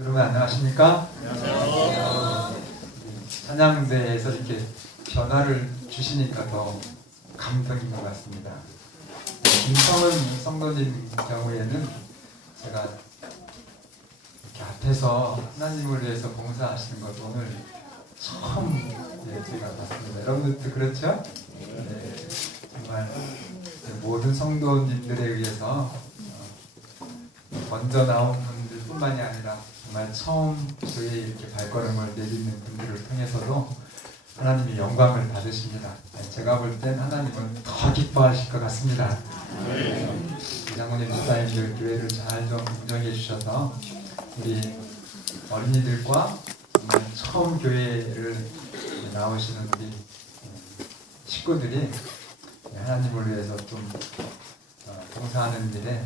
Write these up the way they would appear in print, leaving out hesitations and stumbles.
여러분 안녕하십니까? 찬양대에서 이렇게 변화를 주시니까 더 감동인 것 같습니다. 김성은 성도님 경우에는 제가 이렇게 앞에서 하나님을 위해서 봉사하시는 것 오늘 처음 제가 봤습니다. 여러분들도 그렇죠? 네, 정말 모든 성도님들에 의해서 먼저 나온 분들뿐만이 아니라 정말 처음 교회에 이렇게 발걸음을 내딛는 분들을 통해서도 하나님이 영광을 받으십니다. 제가 볼 땐 하나님은 더 기뻐하실 것 같습니다. 이장모님 목사님들 교회를 잘 좀 운영해 주셔서 우리 어린이들과 정말 처음 교회를 나오시는 우리 식구들이 하나님을 위해서 좀 봉사하는 일에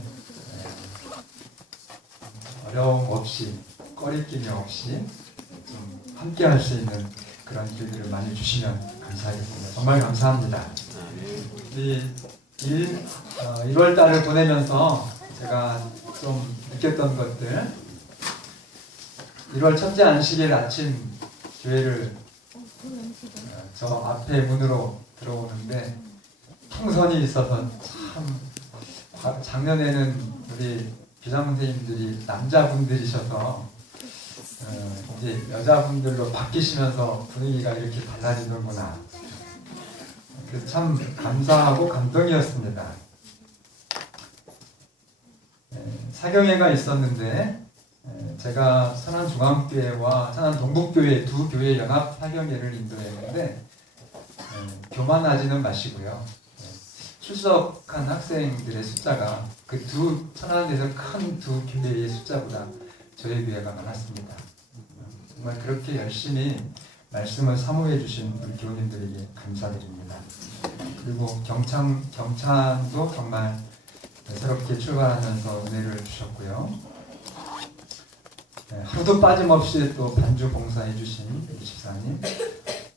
어려움 없이 꺼리낌이 없이 좀 함께 할 수 있는 그런 길들을 많이 주시면 감사하겠습니다. 정말 감사합니다. 이 1월 달을 보내면서 제가 좀 느꼈던 것들, 1월 첫째 안식일 아침 교회를 저 앞에 문으로 들어오는데 풍선이 있어서 참, 작년에는 우리 교장 선생님들이 남자분들이셔서 이제 여자분들로 바뀌시면서 분위기가 이렇게 달라지는구나. 그래서 참 감사하고 감동이었습니다. 사경회가 있었는데 제가 천안중앙교회와 천안동북교회 두 교회 연합 사경회를 인도했는데 교만하지는 마시고요. 출석한 학생들의 숫자가 그 두 천안에서 큰 두 교회의 숫자보다 저희 교회가 많았습니다. 정말 그렇게 열심히 말씀을 사모해 주신 우리 교우님들에게 감사드립니다. 그리고 경찬도 정말 새롭게 출발하면서 은혜를 주셨고요. 하루도 빠짐없이 또 반주 봉사해 주신 우리 집사님,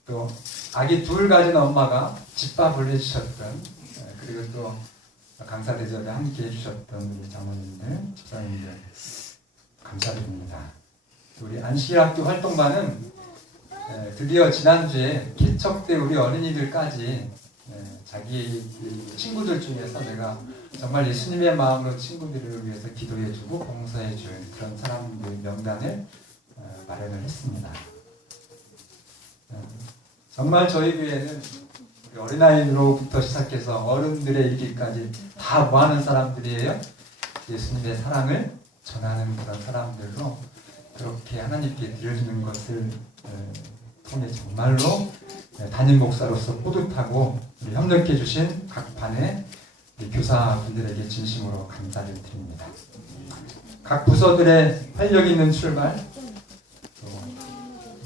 또 아기 둘 가진 엄마가 집밥을 해주셨던, 그리고 또 강사 대접에 함께 해주셨던 우리 장모님들, 집사님들 감사드립니다. 우리 안식일학교 활동반은 드디어 지난주에 개척때 우리 어린이들까지 자기 친구들 중에서 내가 정말 예수님의 마음으로 친구들을 위해서 기도해주고 봉사해줄 그런 사람들 명단을 마련을 했습니다. 정말 저희 교회는 우리 어린아이로부터 시작해서 어른들의 이르기까지 다 뭐하는 사람들이에요? 예수님의 사랑을 전하는 그런 사람들로 그렇게 하나님께 드려주는 것을 통해 정말로 담임 목사로서 뿌듯하고 협력해 주신 각 반의 교사분들에게 진심으로 감사를 드립니다. 각 부서들의 활력 있는 출발,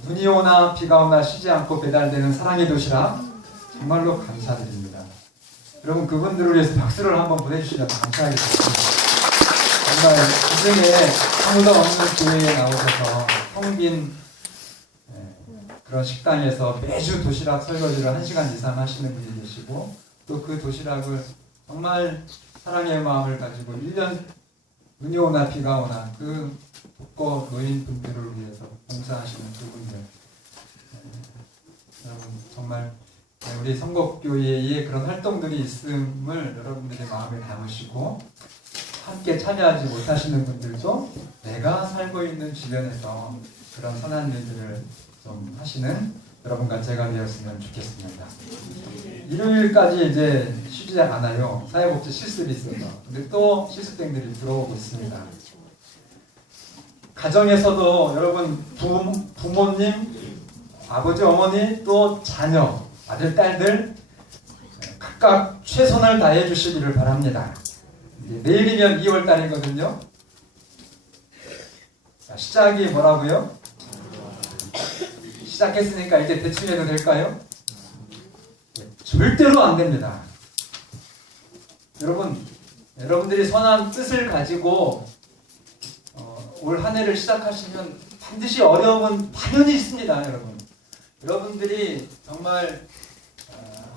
눈이 오나 비가 오나 쉬지 않고 배달되는 사랑의 도시락 정말로 감사드립니다. 여러분 그분들을 위해서 박수를 한번 보내주시면 감사하겠습니다. 정말 기중에 아무도 없는 교회에 나오셔서 텅빈 그런 식당에서 매주 도시락 설거지를 1시간 이상 하시는 분이 계시고 또 그 도시락을 정말 사랑의 마음을 가지고 1년 눈이 오나 비가 오나 그 독거 노인분들을 위해서 봉사하시는 그분들, 여러분 정말 우리 성곡교회에 그런 활동들이 있음을 여러분들의 마음에 담으시고 함께 참여하지 못하시는 분들도 내가 살고 있는 주변에서 그런 선한 일들을 좀 하시는 여러분과 제가 되었으면 좋겠습니다. 일요일까지 이제 쉬지 않아요. 사회복지 실습이 있어서. 근데 또 실습생들이 들어오고 있습니다. 가정에서도 여러분 부모님, 아버지, 어머니, 또 자녀, 아들, 딸들 각각 최선을 다해 주시기를 바랍니다. 내일이면 2월 달이거든요. 자, 시작이 뭐라고요? 시작했으니까 이제 대충 해도 될까요? 절대로 안 됩니다. 여러분들이 선한 뜻을 가지고 올 한 해를 시작하시면 반드시 어려움은 당연히 있습니다. 여러분들이 정말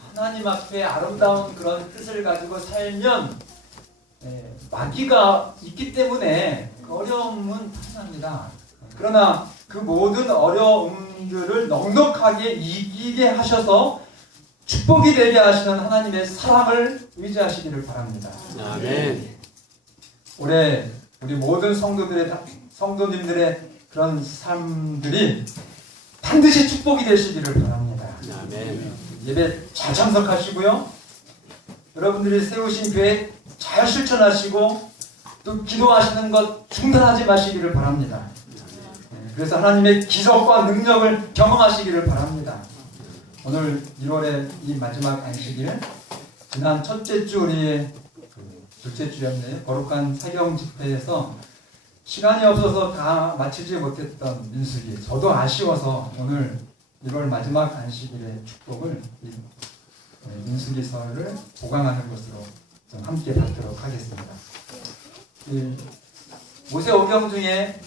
하나님 앞에 아름다운 그런 뜻을 가지고 살면 마귀가 있기 때문에 어려움은 당연합니다. 그러나 그 모든 어려움들을 넉넉하게 이기게 하셔서 축복이 되게 하시는 하나님의 사랑을 의지하시기를 바랍니다. 아멘. 올해 우리 모든 성도님들의 그런 삶들이 반드시 축복이 되시기를 바랍니다. 아멘. 예배 잘 참석하시고요. 여러분들이 세우신 계획 잘 실천하시고 또 기도하시는 것 중단하지 마시기를 바랍니다. 그래서 하나님의 기적과 능력을 경험하시기를 바랍니다. 오늘 1월의 이 마지막 안식일은 지난 첫째 주 우리의 둘째 주였네요. 거룩한 사경 집회에서 시간이 없어서 다 마치지 못했던 민수기, 저도 아쉬워서 오늘 1월 마지막 안식일의 축복을 이 민수기서를 보강하는 것으로 좀 함께 받도록 하겠습니다. 이 모세오경 중에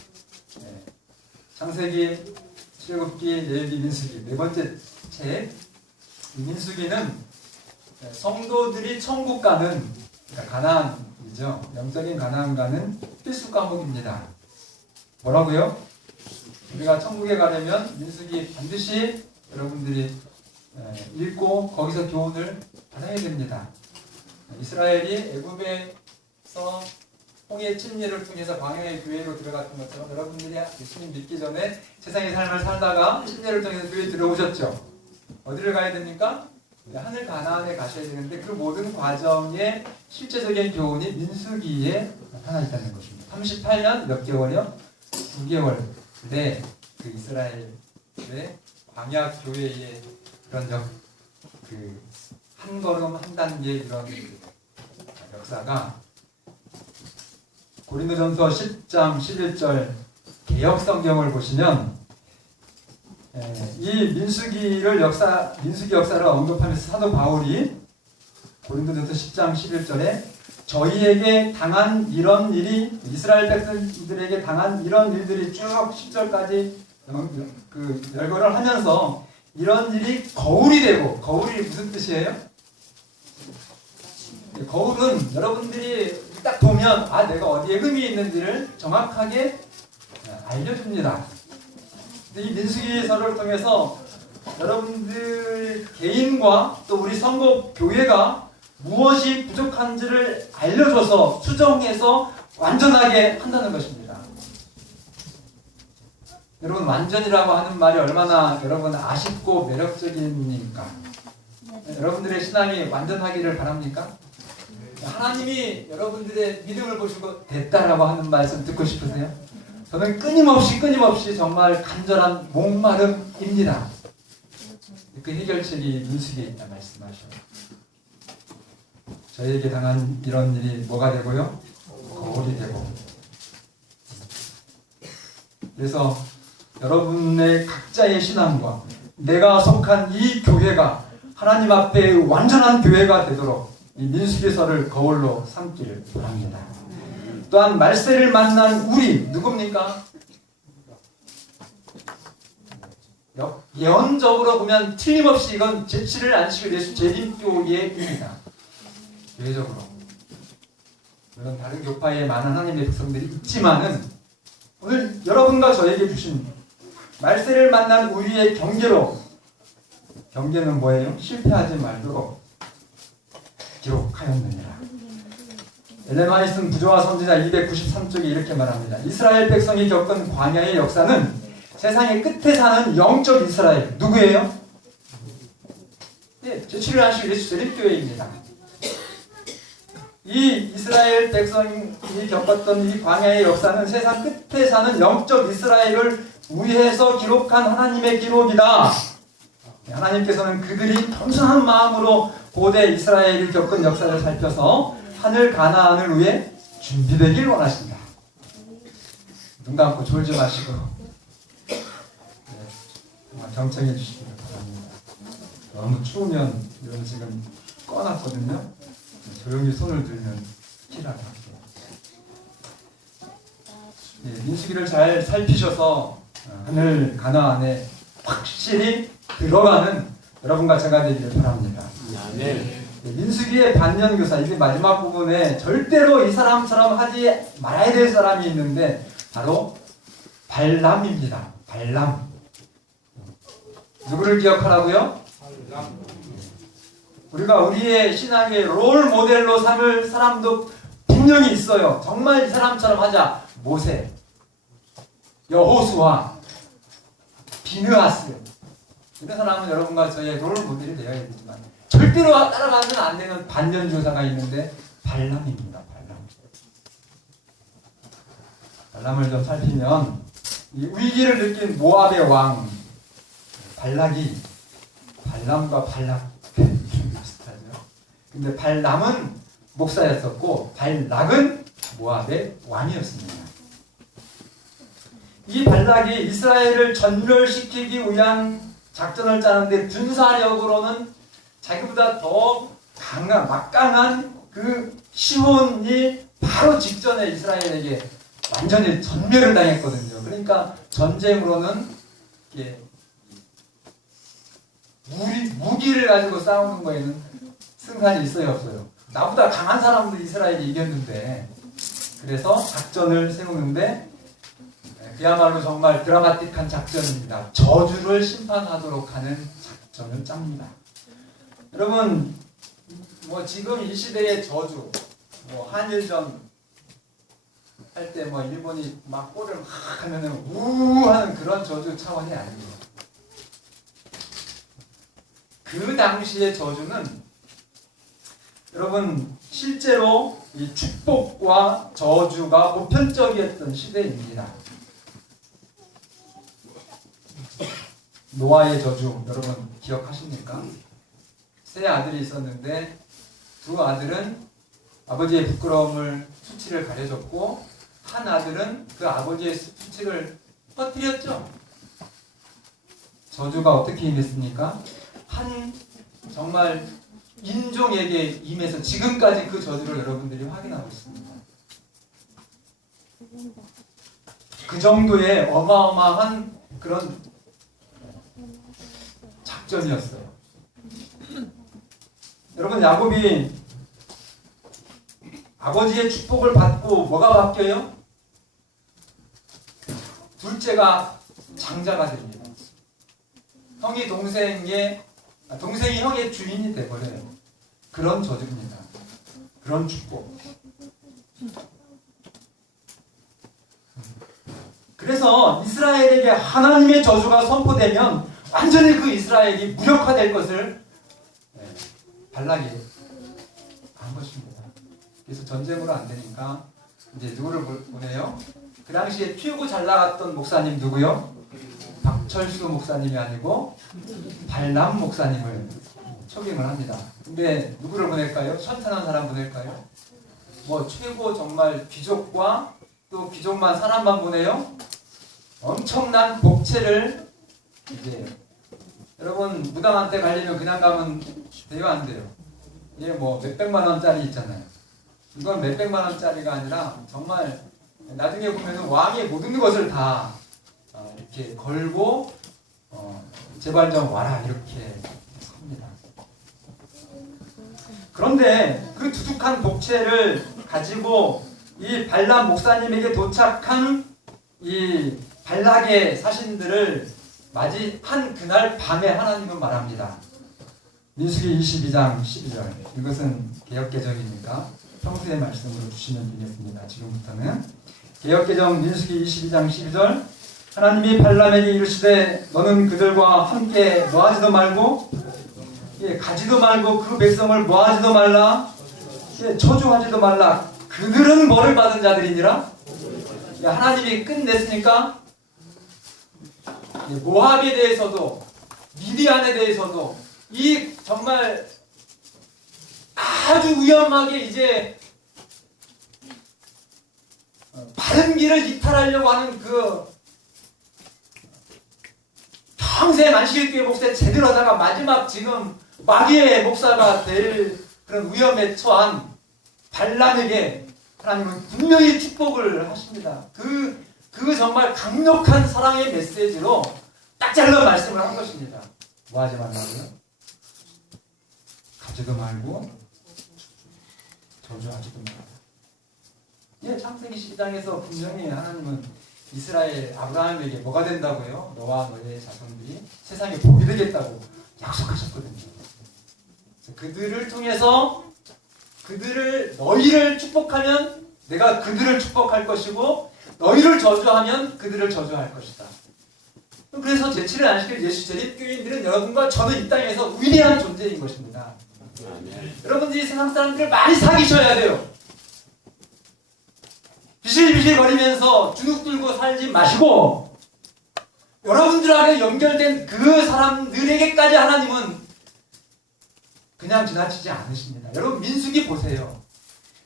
창세기, 출애굽기, 레위기, 민수기 네 번째 책, 이 민수기는 성도들이 천국 가는, 그러니까 가나안이죠. 영적인 가나안 가는 필수 과목입니다. 뭐라고요? 우리가 천국에 가려면 민수기 반드시 여러분들이 읽고 거기서 교훈을 받아야 됩니다. 이스라엘이 애굽에서 홍해 침례를 통해서 광야의 교회로 들어갔던 것처럼 여러분들이 예수님 믿기 전에 세상의 삶을 살다가 침례를 통해서 교회에 들어오셨죠. 어디를 가야 됩니까? 하늘 가나안에 가셔야 되는데 그 모든 과정의 실제적인 교훈이 민수기에 나타나 있다는 것입니다. 38년 몇 개월이요? 9개월 네, 그 이스라엘의 광야 교회의 그런 한 걸음 한 단계 이런 역사가 고린도전서 10장 11절 개역 성경을 보시면 이 민수기 역사를 언급하면서 사도 바울이 고린도전서 10장 11절에 저희에게 당한 이런 일이, 이스라엘 백성들에게 당한 이런 일들이 쭉 10절까지 열거를 하면서 이런 일이 거울이 되고, 거울이 무슨 뜻이에요? 거울은 여러분들이 딱 보면 내가 어디에 흠이 있는지를 정확하게 알려줍니다. 이 민수기서를 통해서 여러분들 개인과 또 우리 성도 교회가 무엇이 부족한지를 알려줘서 수정해서 완전하게 한다는 것입니다. 여러분, 완전이라고 하는 말이 얼마나 여러분 아쉽고 매력적입니까? 여러분들의 신앙이 완전하기를 바랍니까? 하나님이 여러분들의 믿음을 보시고 됐다라고 하는 말씀 듣고 싶으세요? 저는 끊임없이 정말 간절한 목마름입니다. 그 해결책이 민수기에 있다 말씀하셔요. 저에게 당한 이런 일이 뭐가 되고요? 거울이 되고. 그래서 여러분의 각자의 신앙과 내가 속한 이 교회가 하나님 앞에 완전한 교회가 되도록 이 민수기서를 거울로 삼기를 바랍니다. 또한 말세를 만난 우리 누굽니까? 예언적으로 보면 틀림없이 이건 제7일 안식일 예수 재림교회입니다. 교회적으로. 물론 다른 교파에 많은 하나님의 백성들이 있지만은 오늘 여러분과 저에게 주신 말세를 만난 우리의 경계로, 경계는 뭐예요? 실패하지 말도록 기록하였느니라. 엘렌 화이트는 부조와 선지자 293쪽에 이렇게 말합니다. 이스라엘 백성이 겪은 광야의 역사는 세상의 끝에 사는 영적 이스라엘, 누구예요? 제7일 안식일 예수 재림교회입니다. 이 이스라엘 백성이 겪었던 이 광야의 역사는 세상 끝에 사는 영적 이스라엘을 위해서 기록한 하나님의 기록이다. 하나님께서는 그들이 겸손한 마음으로 고대 이스라엘이 겪은 역사를 살펴서 하늘 가나안을 위해 준비되길 원하신다. 눈 감고 졸지 마시고 정말 경청해 주시기를 바랍니다. 너무 추우면 이런 지금 꺼놨거든요. 조용히 손을 들면 키라고 할게요. 민수기를 잘 살피셔서 하늘 가나안에 확실히 들어가는 여러분과 제가 되기를 바랍니다. 민수기의 반면교사, 이게 마지막 부분에 절대로 이 사람처럼 하지 말아야 될 사람이 있는데 바로 발람입니다. 발람. 누구를 기억하라고요? 우리가 우리의 신앙의 롤 모델로 삼을 사람도 분명히 있어요. 정말 이 사람처럼 하자. 모세, 여호수아, 비느하스. 이런 사람은 여러분과 저의 롤 모델이 되어야 되지만 절대로 따라가면 안 되는 반전조사가 있는데 발람입니다. 발람을 좀 살피면 이 위기를 느낀 모압의 왕 발락이 발람과 발락 비슷하죠. 근데 발람은 목사였었고 발락은 모압의 왕이었습니다. 이 발락이 이스라엘을 전멸시키기 위한 작전을 짜는데 군사력으로는 자기보다 더 강한 막강한 그 시온이 바로 직전에 이스라엘에게 완전히 전멸을 당했거든요. 그러니까 전쟁으로는 이게 무기를 가지고 싸우는 거에는 승산이 있어요, 없어요? 나보다 강한 사람도 이스라엘이 이겼는데, 그래서 작전을 세우는데 그야말로 정말 드라마틱한 작전입니다. 저주를 심판하도록 하는 작전을 짭니다. 여러분, 뭐 지금 이 시대의 저주, 뭐 한일전 할 때 뭐 일본이 막 골을 막 하면은 우 하는 그런 저주 차원이 아니에요. 그 당시의 저주는 여러분 실제로 이 축복과 저주가 보편적이었던 시대입니다. 노아의 저주 여러분 기억하십니까? 세 아들이 있었는데 두 아들은 아버지의 부끄러움을 수치를 가려줬고 한 아들은 그 아버지의 수치를 퍼뜨렸죠. 저주가 어떻게 임했습니까? 한 정말 인종에게 임해서 지금까지 그 저주를 여러분들이 확인하고 있습니다. 그 정도의 어마어마한 그런 작전이었어요. 여러분 야곱이 아버지의 축복을 받고 뭐가 바뀌어요? 둘째가 장자가 됩니다. 동생이 형의 주인이 돼버려요. 그런 저주입니다. 그런 축복. 그래서 이스라엘에게 하나님의 저주가 선포되면 완전히 그 이스라엘이 무력화될 것을 발락이 한 것입니다. 그래서 전쟁으로 안 되니까 이제 누구를 보내요? 그 당시에 튀고 잘 나갔던 목사님 누구요? 박철수 목사님이 아니고 발람 목사님을 초빙을 합니다. 근데 누구를 보낼까요? 천천한 사람 보낼까요? 뭐 최고 정말 귀족과 또 귀족만 사람만 보내요? 엄청난 복채를 이제 여러분 무당한테 가려면 그냥 가면 돼요, 안 돼요? 이게 뭐 몇백만 원짜리 있잖아요. 이건 몇백만 원짜리가 아니라 정말 나중에 보면 왕의 모든 것을 다 이렇게 걸고 제발 좀 와라 이렇게 합니다. 그런데 그 두둑한 복채를 가지고 이 발람 목사님에게 도착한 이 발락의 사신들을 맞이한 그날 밤에 하나님은 말합니다. 민수기 22장 12절. 이것은 개역개정이니까 평소의 말씀으로 주시면 되겠습니다. 지금부터는 개역개정 민수기 22장 12절. 하나님이 발람에게 이르시되 너는 그들과 함께 뭐하지도 말고 가지도 말고 그 백성을 뭐하지도 말라 저주하지도 말라. 그들은 뭐를 받은 자들이니라. 하나님이 끝냈으니까 모압에 대해서도 미디안에 대해서도 이 정말 아주 위험하게 이제 바른 길을 이탈하려고 하는 그 평생 안식일교회 목사 제대로 하다가 마지막 지금 마귀의 목사가 될 그런 위험에 처한 발람에게 하나님은 분명히 축복을 하십니다. 그 정말 강력한 사랑의 메시지로 딱 잘라 말씀을 한 것입니다. 뭐 하지 말라고요? 가지도 말고 저주하지도 말라. 예, 창세기 12장에서 분명히 하나님은 이스라엘 아브라함에게 뭐가 된다고요? 너와 너의 자손들이 세상에 복이 되겠다고 약속하셨거든요. 그들을 통해서 너희를 축복하면 내가 그들을 축복할 것이고 너희를 저주하면 그들을 저주할 것이다. 그래서 제7일 안식일 예수 재립교인들은 여러분과 저는 이 땅에서 위대한 존재인 것입니다. 여러분들이 세상 사람들을 많이 사귀셔야 돼요. 비실비실 거리면서 주눅 들고 살지 마시고 여러분들하고 연결된 그 사람들에게까지 하나님은 그냥 지나치지 않으십니다. 여러분 민수기 보세요.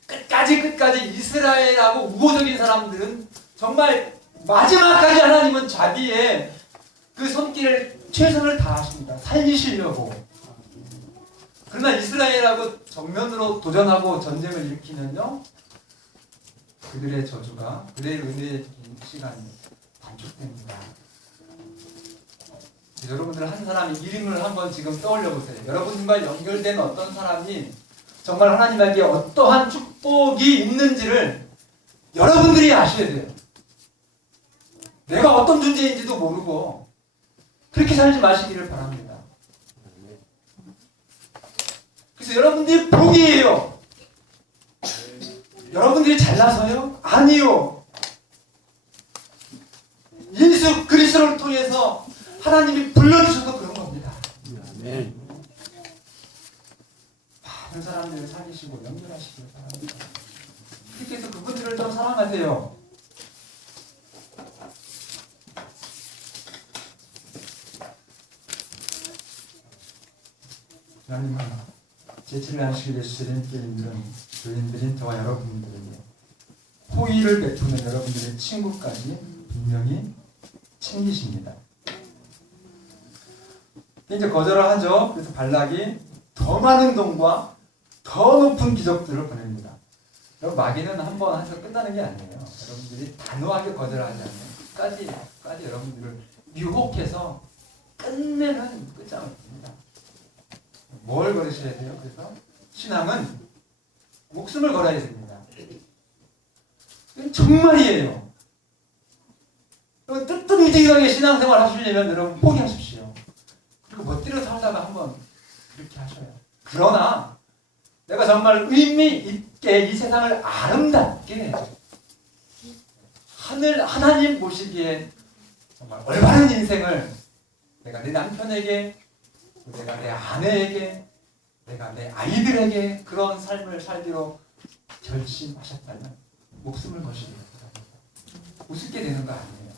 끝까지 이스라엘하고 우호적인 사람들은 정말 마지막까지 하나님은 자기의 그 손길을 최선을 다하십니다. 살리시려고. 그러나 이스라엘하고 정면으로 도전하고 전쟁을 일으키면요, 그들의 저주가 그들의 은혜의 시간이 단축됩니다. 여러분들 한 사람의 이름을 한번 지금 떠올려 보세요. 여러분과 연결된 어떤 사람이 정말 하나님에게 어떠한 축복이 있는지를 여러분들이 아셔야 돼요. 내가 어떤 존재인지도 모르고 그렇게 살지 마시기를 바랍니다. 그래서 여러분들이 복이에요. 여러분들이 잘나서요? 아니요. 예수 그리스도를 통해서 하나님이 불러주셔서 그런 겁니다. 많은 사람들을 사귀시고 연결하시길 바랍니다. 그렇게 해서 그분들을 더 사랑하세요. 하나님은 제7일 안식일 예수 교인들인 저와 여러분들에게 호의를 베푸는 여러분들의 친구까지 분명히 챙기십니다. 이제 거절을 하죠. 그래서 발락이 더 많은 돈과 더 높은 기적들을 보냅니다. 여러분 마귀는 한 번 해서 끝나는 게 아니에요. 여러분들이 단호하게 거절하지 않으면 끝까지 여러분들을 유혹해서 끝내는 끝장을 봅니다. 뭘 걸으셔야 돼요? 그래서 신앙은 목숨을 걸어야 됩니다. 이건 정말이에요. 뜨뜻미지근하게 신앙생활 하시려면 여러분 포기하십시오. 그리고 멋대로 살다가 한번 그렇게 하셔요. 그러나 내가 정말 의미 있게 이 세상을 아름답게 하나님 보시기에 정말 올바른 인생을 내가 내 남편에게, 내가 내 아내에게, 내가 내 아이들에게 그런 삶을 살기로 결심하셨다면 목숨을 거시기 바랍니다. 우습게 되는 거 아니에요.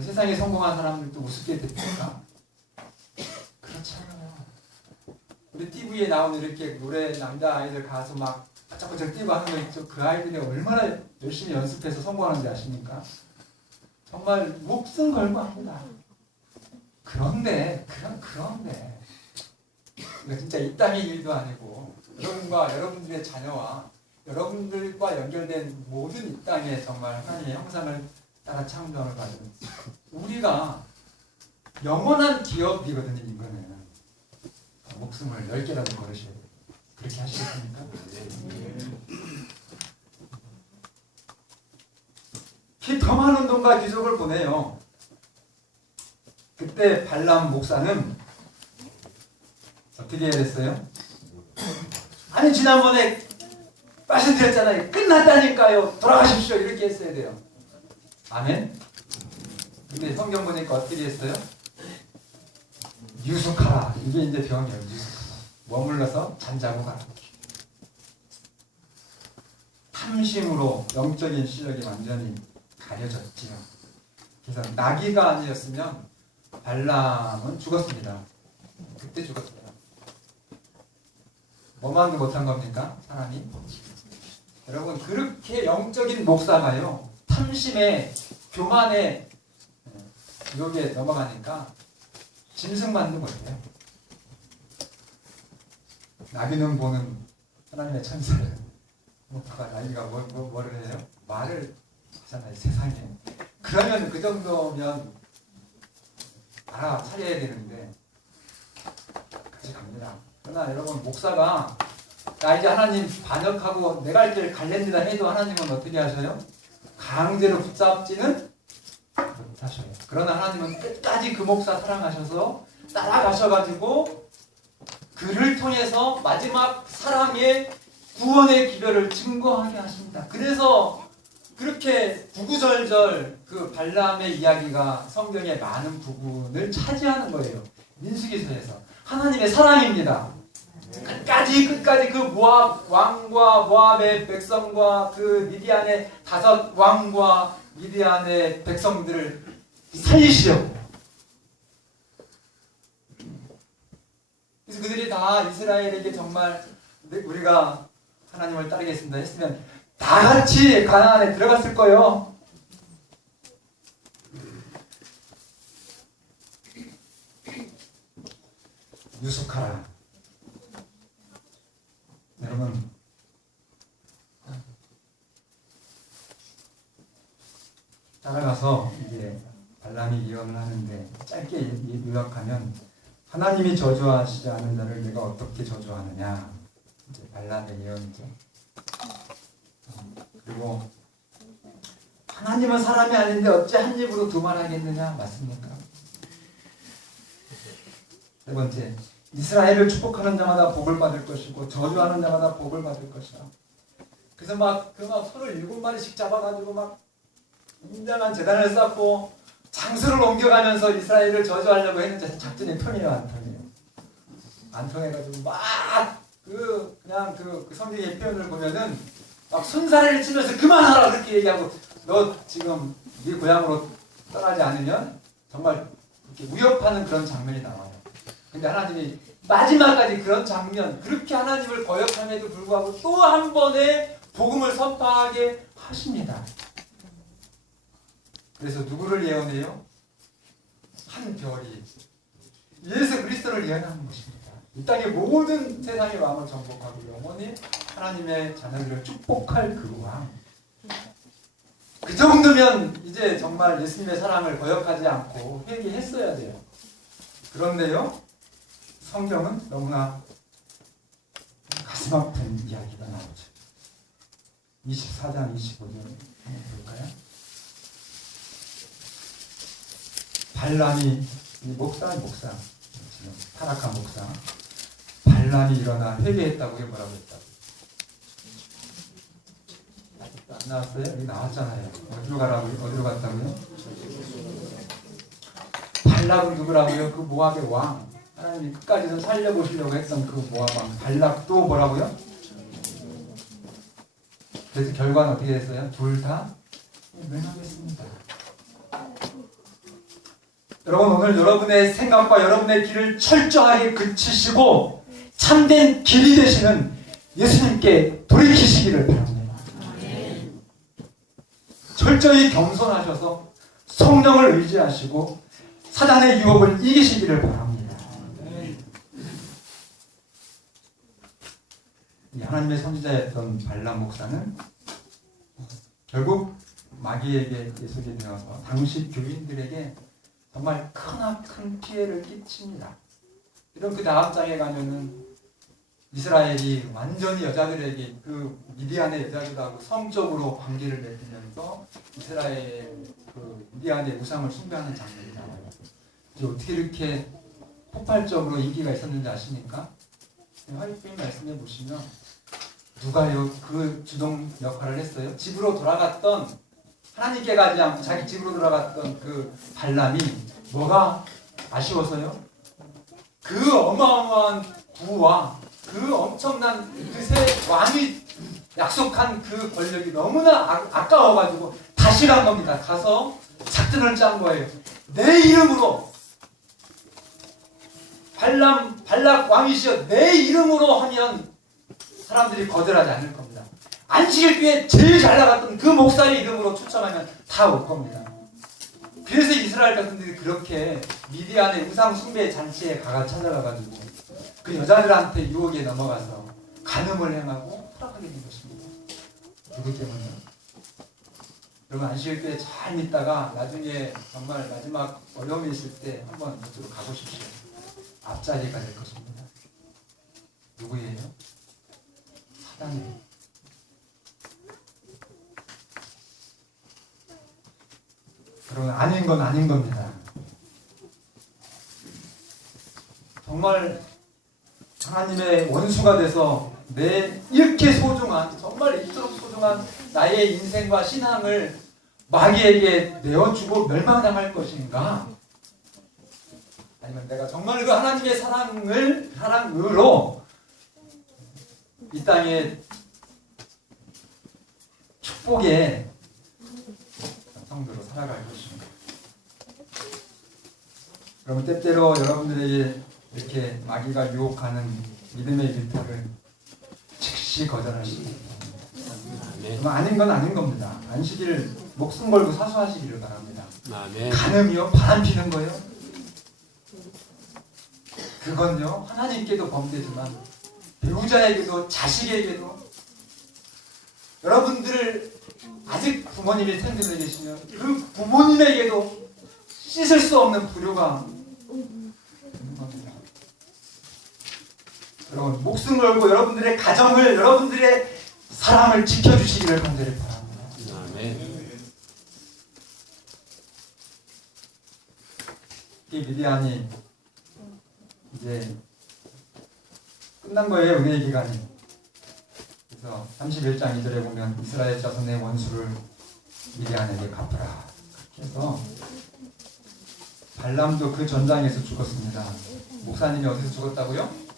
세상에 성공한 사람들도 우습게 됩니까? 그렇지 않아요. 우리 TV에 나오는 이렇게 노래 남자 아이들 가수 막 바짝바짝 뛰고 하는 거 있죠. 그 아이들이 얼마나 열심히 연습해서 성공하는지 아십니까? 정말 목숨 걸고 합니다. 그런데 이거 진짜 이 땅의 일도 아니고 여러분과 여러분들의 자녀와 여러분들과 연결된 모든 이 땅에 정말 하나님의 형상을 따라 창조함을 받은 우리가 영원한 기업이거든요. 이거는 목숨을 10개라도 걸으셔야 돼요. 그렇게 하시겠습니까? 더 많은 돈과 기적을 보내요. 그때 발람 목사는 어떻게 해야 됐어요? 아니 지난번에 말씀드렸잖아요. 끝났다니까요. 돌아가십시오. 이렇게 했어야 돼요. 아멘? 근데 성경 보니까 어떻게 했어요? 유숙하라. 이게 이제 병이에요. 유숙하라. 머물러서 잠자고 가라. 탐심으로 영적인 실력이 완전히 가려졌지요. 그래서 나귀가 아니었으면 발람은 죽었습니다. 그때 죽었어요. 뭐만도 못한 겁니까? 사람이? 여러분 그렇게 영적인 목사가요. 탐심에 교만에 유혹에 넘어가니까 짐승만도 못해요. 나귀는 보는 하나님의 천사를 나귀가 뭐를 해요? 말을 하잖아요. 세상에. 그러면 그 정도면 알아차려야 되는데 같이 갑니다. 그러나 여러분 목사가 나 이제 하나님 반역하고 내 갈 길 갈랜다 해도 하나님은 어떻게 하셔요? 강제로 붙잡지는 못하셔요. 그러나 하나님은 끝까지 그 목사 사랑하셔서 따라가셔가지고 그를 통해서 마지막 사랑의 구원의 기별을 증거하게 하십니다. 그래서 그렇게 구구절절 그 발람의 이야기가 성경의 많은 부분을 차지하는 거예요. 민수기서에서 하나님의 사랑입니다. 끝까지 그 모압 왕과 모압의 백성과 그 미디안의 5 왕과 미디안의 백성들을 살리시려고. 그래서 그들이 다 이스라엘에게 정말 우리가 하나님을 따르겠습니다 했으면 다 같이 가나안에 들어갔을 거예요. 유숙하라. 여러분, 따라가서 이제 발람이 예언을 하는데 짧게 요약하면 하나님이 저주하시지 않은 자를 내가 어떻게 저주하느냐. 이제 발람의 예언이죠. 그리고 하나님은 사람이 아닌데 어찌 한 입으로 두 말 하겠느냐. 맞습니까? 세 번째, 이스라엘을 축복하는 자마다 복을 받을 것이고 저주하는 자마다 복을 받을 것이다. 그래서 막 소를 7마리씩 잡아가지고 막 굉장한 재단을 쌓고 장소를 옮겨가면서 이스라엘을 저주하려고 했는데 작전이 통해요, 안 통해요? 안 통해가지고 막 그냥 그 성경의 표현을 보면은 막 손사래를 치면서 그만하라 그렇게 얘기하고 너 지금 네 고향으로 떠나지 않으면 정말 이렇게 위협하는 그런 장면이 나와요. 근데 하나님이 마지막까지 그런 장면, 그렇게 하나님을 거역함에도 불구하고 또 한 번의 복음을 선포하게 하십니다. 그래서 누구를 예언해요? 한 별이 예수 그리스도를 예언하는 것입니다. 이 땅의 모든 세상의 왕을 정복하고 영원히 하나님의 자녀들을 축복할 그 왕. 그 정도면 이제 정말 예수님의 사랑을 거역하지 않고 회개했어야 돼요. 그런데요, 성경은 너무나 가슴 아픈 이야기가 나오죠. 24장 25절 한번 볼까요? 발람이 목사 지금 타락한 목사 발람이 일어나 회개했다고요. 뭐라고 했다고? 아직도 안 나왔어요? 여기 나왔잖아요. 어디로 갔다고요? 발락은 누구라고요? 그 모압의 왕. 하나님이 끝까지 살려보시려고 했던 그 모압 왕 발락도 뭐라고요? 그래서 결과는 어떻게 됐어요? 둘 다 멸망했습니다. 여러분, 오늘 여러분의 생각과 여러분의 길을 철저하게 그치시고 참된 길이 되시는 예수님께 돌이키시기를 바랍니다. 철저히 겸손하셔서 성령을 의지하시고 사단의 유혹을 이기시기를 바랍니다. 하나님의 선지자였던 발람 목사는 결국 마귀에게 예속이 되어서 당시 교인들에게 정말 크나큰 피해를 끼칩니다. 이런 그 다음 장에 가면은 이스라엘이 완전히 여자들에게 그 미디안의 여자들하고 성적으로 관계를 맺으면서 이스라엘 그 미디안의 우상을 숭배하는 장면이 나와요. 어떻게 이렇게 폭발적으로 인기가 있었는지 아십니까? 하나님 말씀해 보시면 누가요 그 주동 역할을 했어요? 집으로 돌아갔던 하나님께 가지 않고 자기 집으로 돌아갔던 그 발람이 뭐가 아쉬워서요? 그 어마어마한 부와 그 엄청난 그새 왕이 약속한 그 권력이 너무나 아까워가지고 다시 간 겁니다. 가서 작전을 짠 거예요. 내 이름으로 발락 왕이시여 내 이름으로 하면 사람들이 거절하지 않을 겁니다. 안식일교회 제일 잘 나갔던 그 목사의 이름으로 초청하면 다 올 겁니다. 그래서 이스라엘 백성들이 그렇게 미디안의 우상 숭배 잔치에 찾아가가지고 그 여자들한테 유혹에 넘어가서 간음을 행하고 타락하게 된 것입니다. 누구 때문에요? 여러분, 안식일교회 잘 믿다가 나중에 정말 마지막 어려움이 있을 때 한번 그쪽으로 가보십시오. 앞자리가 될 것입니다. 누구예요? 사단이에요. 그건 아닌 건 아닌 겁니다. 정말 하나님의 원수가 돼서 내 이렇게 소중한, 정말 이토록 소중한 나의 인생과 신앙을 마귀에게 내어주고 멸망당할 것인가? 아니면 내가 정말 그 하나님의 사랑으로 이 땅에 축복의 성도로 살아갈 것인가? 그러면 때때로 여러분들에게 이렇게 마귀가 유혹하는 믿음의 길타를 즉시 거절할 수 있습니다. 아닌 건 아닌 겁니다. 안식일 목숨 걸고 사수하시기를 바랍니다. 아멘. 간음이요? 바람 피는 거요? 그건요 하나님께도 범죄지만 배우자에게도 자식에게도 여러분들을 아직 부모님이 생존해 계시면 그 부모님에게도 씻을 수 없는 불효가 있는 겁니다. 여러분 목숨 걸고 여러분들의 가정을 여러분들의 사랑을 지켜주시기를 간절히 바랍니다. 아멘. 이 미디안이 이제 끝난 거예요. 은혜의 기간이. 그래서 31장 2절에 보면 이스라엘 자손의 원수를 미디안에게 갚으라 그렇게 해서 발람도 그 전장에서 죽었습니다. 목사님이 어디서 죽었다고요?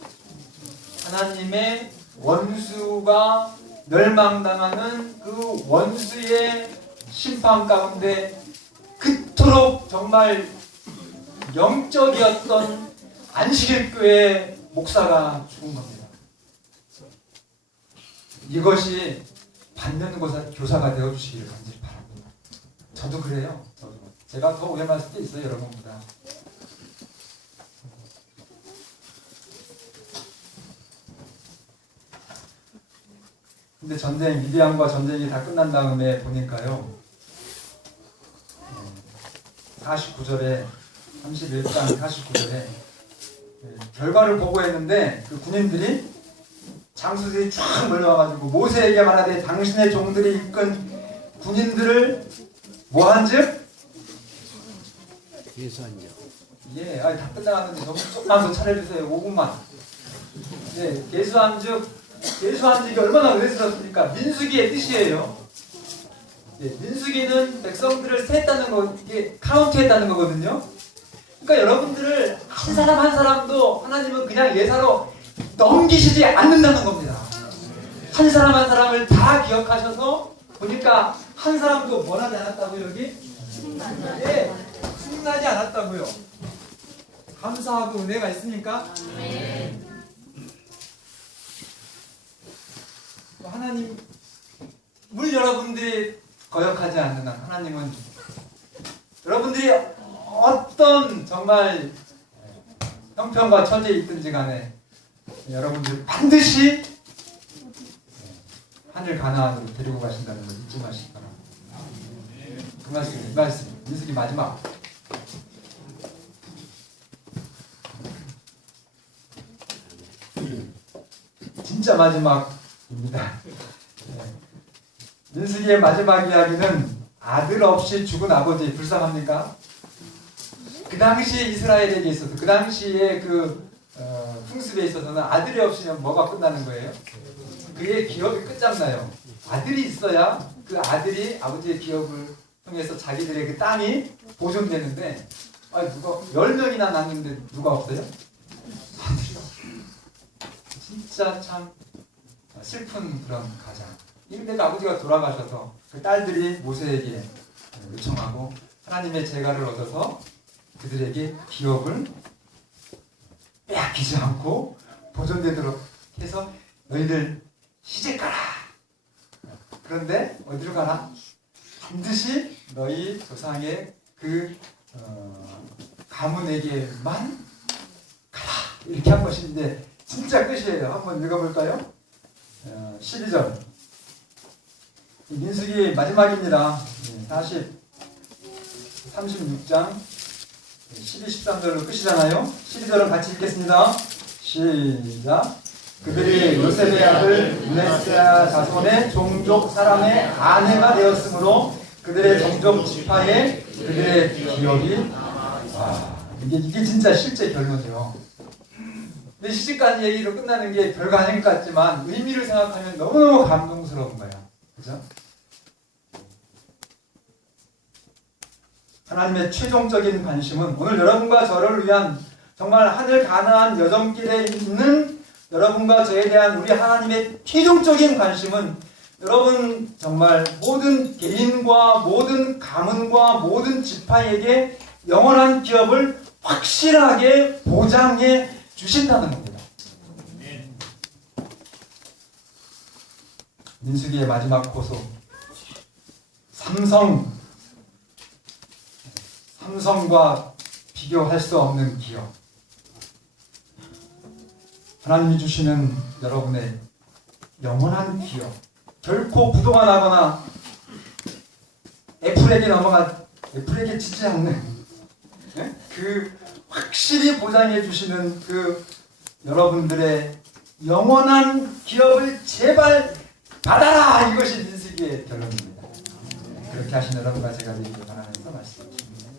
하나님의 원수가 멸망당하는 그 원수의 심판 가운데 그토록 정말 영적이었던 안식일교회 목사가 죽은 겁니다. 이것이 받는 교사가 되어주시기를 간절히 바랍니다. 저도 그래요. 제가 더 오해 맞을 때 있어요. 여러분보다. 근데 미디안과 전쟁이 다 끝난 다음에 보니까요. 49절에 31장 49절에 결과를 보고했는데 그 군인들이 장수들이 쫙 몰려와가지고 모세에게 말하되 당신의 종들이 이끈 군인들을 뭐한즉? 예수한죠. 예, 다 끝나갔는데 조금만 더 차려주세요. 5분만. 예, 예수한즉이 얼마나 의스럽습니까? 민수기의 뜻이에요. 예, 민수기는 백성들을 세했다는 거, 이게 카운트했다는 거거든요. 그러니까 여러분들을 한 사람 한 사람도 하나님은 그냥 예사로 넘기시지 않는다는 겁니다. 한 사람 한 사람을 다 기억하셔서 보니까 한 사람도 뭐하지 않았다고요, 여기? 예, 승나지 않았다고요. 감사하고 은혜가 있으니까. 하나님을 여러분들이 거역하지 않는 한 하나님은 여러분들이 어떤 정말 형편과 처지에 있든지 간에 여러분들 반드시 하늘 가나안으로 데리고 가신다는 걸 잊지 마시기 바랍니다. 그 말씀 민수기 마지막. 진짜 마지막입니다. 민수기의 마지막 이야기는 아들 없이 죽은 아버지 불쌍합니까? 그 당시 이스라엘에게 있어서 그 당시에 풍습에 있어서는 아들이 없이는 뭐가 끝나는 거예요? 그의 기업이 끝장나요. 아들이 있어야 그 아들이 아버지의 기업을 통해서 자기들의 그 땅이 보존되는데 누가 10명이나 낳는데 누가 없어요? 아들이요. 진짜 참 슬픈 그런 가장. 이런데 아버지가 돌아가셔서 그 딸들이 모세에게 요청하고 하나님의 제가를 얻어서 그들에게 기업을 빼앗기지 않고 보존되도록 해서 너희들 시집 가라. 그런데 어디로 가라? 반드시 너희 조상의 그 가문에게만 가라. 이렇게 한 것인데 진짜 끝이에요. 한번 읽어볼까요? 12절. 민수기 마지막입니다. 36장 12, 13절로 끝이잖아요. 12절은 같이 읽겠습니다. 시작. 그들이 요셉의 아들 문에세 자손의 종족 사람의 아내가 되었으므로 그 그들의 종족 지파에 그들의 기업이 이게 진짜 실제 결론이요. 근데 시집까지 얘기로 끝나는 게 별거 아닌 것 같지만 의미를 생각하면 너무너무 감동스러운 거야. 그죠? 하나님의 최종적인 관심은 오늘 여러분과 저를 위한 정말 하늘 가나안 여정길에 있는 여러분과 저에 대한 우리 하나님의 최종적인 관심은 여러분 정말 모든 개인과 모든 가문과 모든 지파에게 영원한 기업을 확실하게 보장해 주신다는 겁니다. 민수기의 마지막 호소 삼성과 비교할 수 없는 기업. 하나님이 주시는 여러분의 영원한 기업. 결코 부도가 나거나 애플에게 지지 않는 그 확실히 보장해 주시는 그 여러분들의 영원한 기업을 제발 받아라! 이것이 민수기의 결론입니다. 그렇게 하신 여러분과 제가 되기를 바라면서 말씀드립니다.